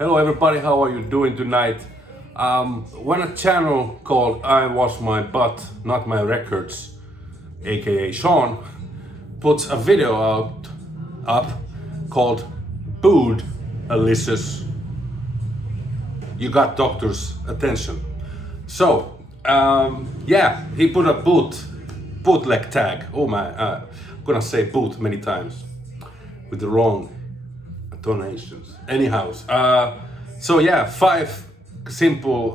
Hello everybody, how are you doing tonight? When a channel called I Wash My Butt, Not My Records, aka Sean, puts a video up called Boot-a-licious, you got doctor's attention. So, yeah, he put a bootleg tag. Oh my, I'm gonna say boot many times with the wrong donations. Anyhow, so yeah, 5 simple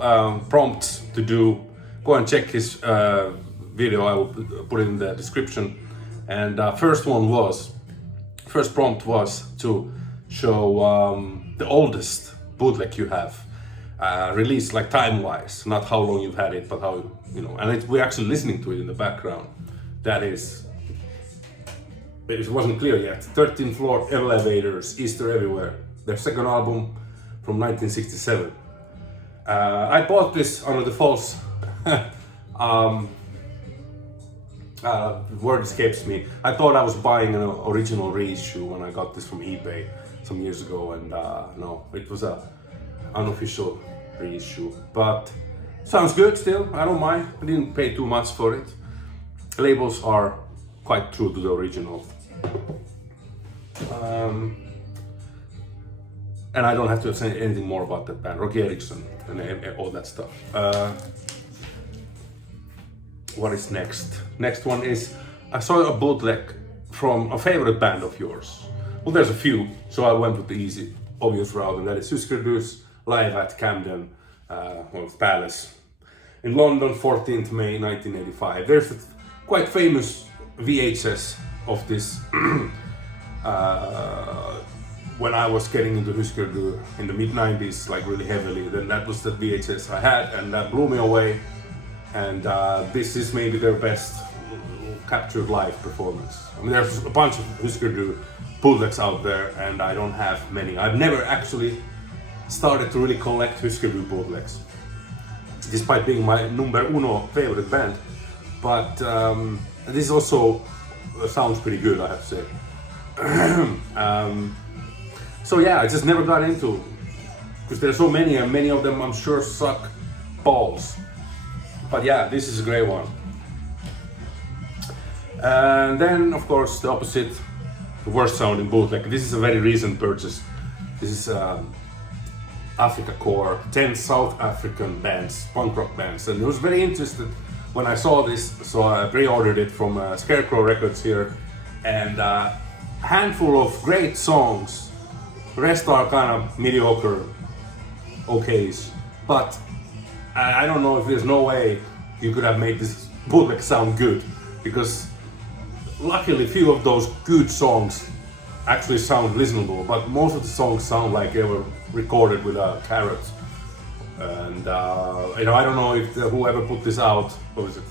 prompts to do. Go and check his video. I will put it in the description. And first prompt was to show the oldest bootleg you have released, like time-wise, not how long you've had it, but how, you know. And we're actually listening to it in the background. That is. It wasn't clear yet. 13th Floor Elevators, Easter Everywhere, their second album from 1967. I bought this under the false word escapes me. I thought I was buying an original reissue when I got this from eBay some years ago, and no, it was a unofficial reissue. But sounds good still. I don't mind. I didn't pay too much for it. Labels are quite true to the original. And I don't have to say anything more about that band, Rocky Erickson and all that stuff. What is next? Next one is, I saw a bootleg from a favorite band of yours. Well, there's a few, so I went with the easy, obvious route, and that is Husker Du's live at Camden Palace in London, 14th May 1985. There's a quite famous VHS of this when I was getting into Husker Du in the mid-90s, like really heavily. Then that was the VHS I had, and that blew me away. And this is maybe their best captured live performance. I mean, there's a bunch of Husker Du bootlegs out there, and I don't have many. I've never actually started to really collect Husker Du bootlegs, despite being my number uno favorite band. But this also sounds pretty good, I have to say. So yeah, I just never got into, because there's so many, and many of them I'm sure suck balls. But yeah, this is a great one. And then, of course, the opposite, the worst sounding bootleg. This is a very recent purchase. This is Africa Core, 10 South African bands, punk rock bands, and I was very interested when I saw this, so I pre-ordered it from Scarecrow Records here, and a handful of great songs. The rest are kind of mediocre okays, but I don't know if there's no way you could have made this bootleg sound good, because luckily few of those good songs actually sound listenable, but most of the songs sound like they were recorded with a carrot. And you know, I don't know if whoever put this out, what was it,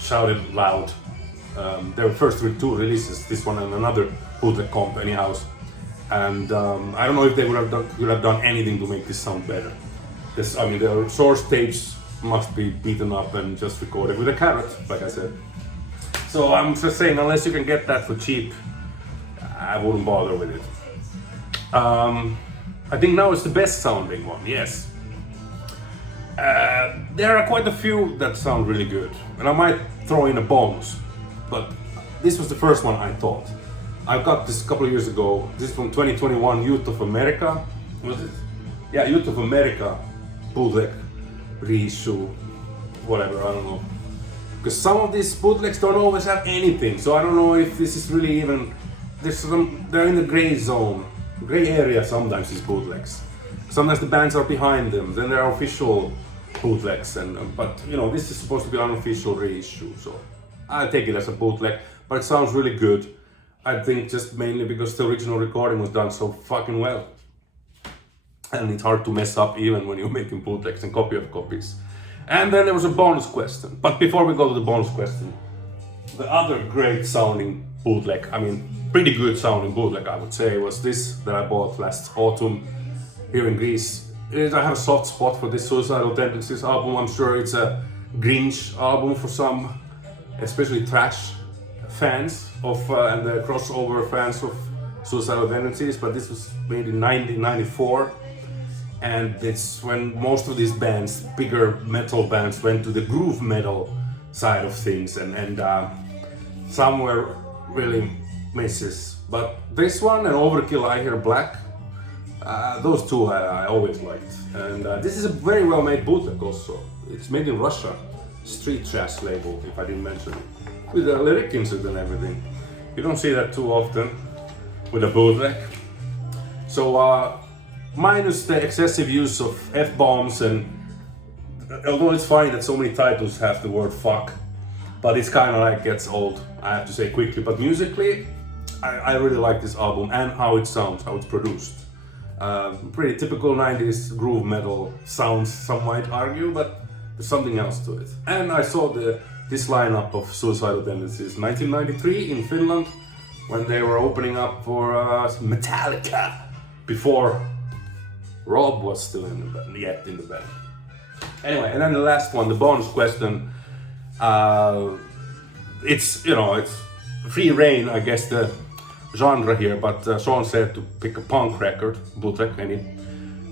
Shouted Loud, their first 2 releases, this one and another bootleg comp anyhow, and I don't know if they would have done anything to make this sound better. This, I mean, the source tapes must be beaten up and just recorded with a carrot, like I said. So I'm just saying, unless you can get that for cheap, I wouldn't bother with it. I think now it's the best sounding one, yes. There are quite a few that sound really good, and I might throw in a bonus, but this was the first one I thought. I got this a couple of years ago. This is from 2021, Youth of America. Was it? Yeah, Youth of America bootleg reissue, whatever, I don't know. Because some of these bootlegs don't always have anything, so I don't know if this is really even. They're in the gray zone, gray area sometimes, these bootlegs. Sometimes the bands are behind them, then there are official bootlegs, but you know, this is supposed to be an unofficial reissue, so I take it as a bootleg, but it sounds really good. I think just mainly because the original recording was done so fucking well. And it's hard to mess up even when you're making bootlegs and copy of copies. And then there was a bonus question. But before we go to the bonus question, the other great sounding bootleg, I mean, pretty good sounding bootleg, I would say, was this that I bought last autumn here in Greece. I have a soft spot for this Suicidal Tendencies album. I'm sure it's a Grinch album for some, especially thrash fans of and the crossover fans of Suicidal Tendencies, but this was made in 1994. and it's when most of these bands, bigger metal bands, went to the groove metal side of things, and some were really misses. But this one and Overkill, I Hear Black, those two I always liked. And this is a very well made bootleg also. It's made in Russia, Street Trash label, if I didn't mention it, with a lyric insert and everything. You don't see that too often with a bootleg. So minus the excessive use of F-bombs, and although it's funny that so many titles have the word fuck, but it's kind of like gets old, I have to say quickly. But musically, I really like this album and how it sounds, how it's produced. Pretty typical 90s groove metal sounds, some might argue, but there's something else to it. And I saw this lineup of Suicidal Tendencies 1993 in Finland, when they were opening up for Metallica, before Rob was still in the band. Anyway, and then the last one, the bonus question. It's, you know, it's free reign, I guess, the genre here, but Sean said to pick a punk record, bootleg,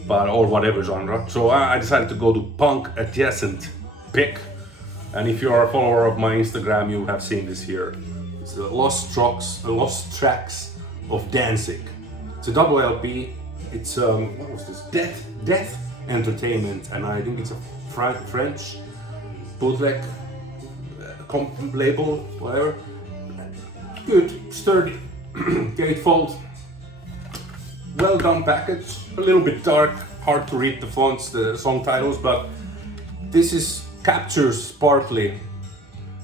or whatever genre. So I decided to go to punk adjacent pick. And if you are a follower of my Instagram, you have seen this here. It's the Lost Tracks of Danzig. It's a double LP. It's what was this? Death Entertainment, and I think it's a French bootleg label, whatever. Good, sturdy, gatefold, well done package. A little bit dark, hard to read the fonts, the song titles, but this captures partly.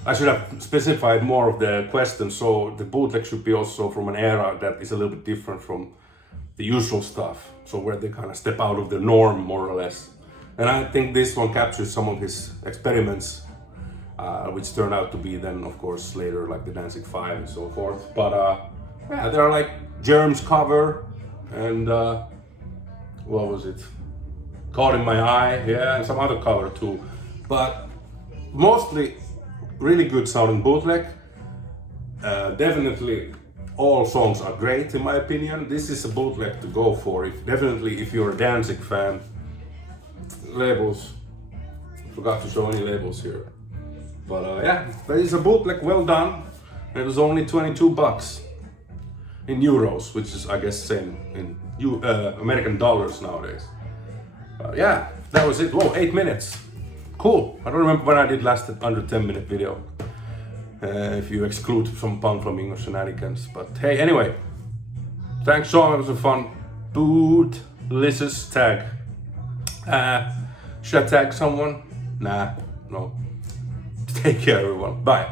I should have specified more of the questions, so the bootleg should be also from an era that is a little bit different from the usual stuff, so where they kind of step out of the norm, more or less. And I think this one captures some of his experiments, which turned out to be then, of course, later, like the Danzig 5 and so forth. But yeah, there are like Germs cover, and what was it? Caught in My Eye, yeah, and some other cover too. But mostly really good sounding bootleg. Definitely all songs are great in my opinion. This is a bootleg to go for, definitely if you're a Danzig fan. Labels, forgot to show any labels here. But yeah, there is a bootleg, well done. And it was only 22 bucks in euros, which is I guess same in American dollars nowadays. Yeah, that was it. Whoa, 8 minutes. Cool. I don't remember when I did last under 10-minute video. If you exclude some Punk Flamingo shenanigans. But hey, anyway. Thanks Sean, it was a fun Boot-a-licious tag. Should I tag someone? Nah, no. Take care everyone. Bye.